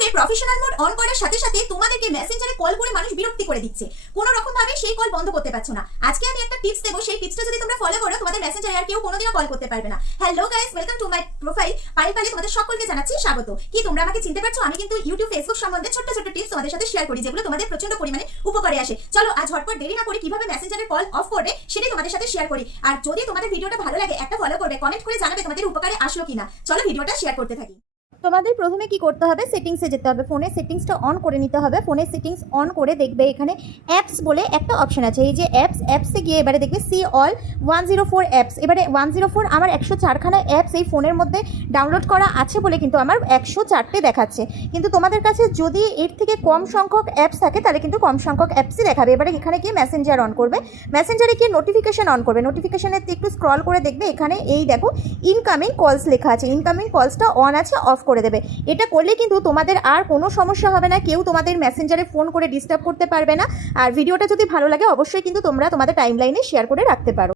ফেসবুকে professional mode on করার সাথে সাথে তোমাদেরকে মেসেঞ্জারে কল করে মানুষ বিরক্তি করে দিচ্ছে, কোনো রকম ভাবে সেই কল বন্ধ করতে পারছো না। আজকে আমি একটা টিপস দেবো, সেই টিপসটা যদি তোমরা ফলো করো তোমাদের মেসেঞ্জারে আর কেউ কোনোদিনও কল করতে পারবে না। Hello guys, welcome to my profile. পাইলে তোমাদের সকলকে জানাচ্ছি স্বাগত। কি তোমরা আমাকে চিনতে পারছো? আমি কিন্তু ইউটিউব ফেসবুক সম্বন্ধে ছোট ছোট টিপস তোমাদের সাথে শেয়ার করি, যেগুলো তোমাদের প্রচন্ড পরিমাণে উপকারে আসে। চলো আজ ঝটপট দেরি না করে কিভাবে মেসেঞ্জারে কল অফ করবে সেটাই তোমাদের সাথে শেয়ার করি। আর যদি তোমাদের ভিডিওটা ভালো লাগে একটা ফলো করবে, কমেন্ট করে জানাবে তোমাদের উপকারে আসলো কিনা। চলো ভিডিওটা শেয়ার করতে থাকি। তোমাদের প্রথমে কি করতে হবে, সেটিংসে যেতে হবে, ফোনের সেটিংসটা অন করে নিতে হবে। ফোনের সেটিংস অন করে দেখবে এখানে অ্যাপস বলে একটা অপশন আছে, এই যে অ্যাপসে গিয়ে এবারে দেখবে সি অল 104 অ্যাপস। এবারে 104 আমার 104খানা অ্যাপস এই ফোনের মধ্যে ডাউনলোড করা আছে বলে কিন্তু আমার 104টে দেখাচ্ছে। কিন্তু তোমাদের কাছে যদি এর থেকে কম সংখ্যক অ্যাপস থাকে তাহলে কিন্তু কম সংখ্যক অ্যাপসই দেখাবে। এবারে এখানে গিয়ে মেসেঞ্জার অন করবে, মেসেঞ্জারে গিয়ে নোটিফিকেশন অন করবে। নোটিফিকেশনের একটু স্ক্রল করে দেখবে এখানে এই দেখো ইনকামিং কলস লেখা আছে, ইনকামিং কলসটা অন আছে, অফ করে দেবে। এটা করলে কিন্তু তোমাদের আর কোনো সমস্যা হবে না, কেউ তোমাদের মেসেঞ্জারে ফোন করে ডিস্টার্ব করতে পারবে না। আর ভিডিওটা যদি ভালো লাগে অবশ্যই কিন্তু তোমরা তোমাদের টাইমলাইনে শেয়ার করে রাখতে পারো।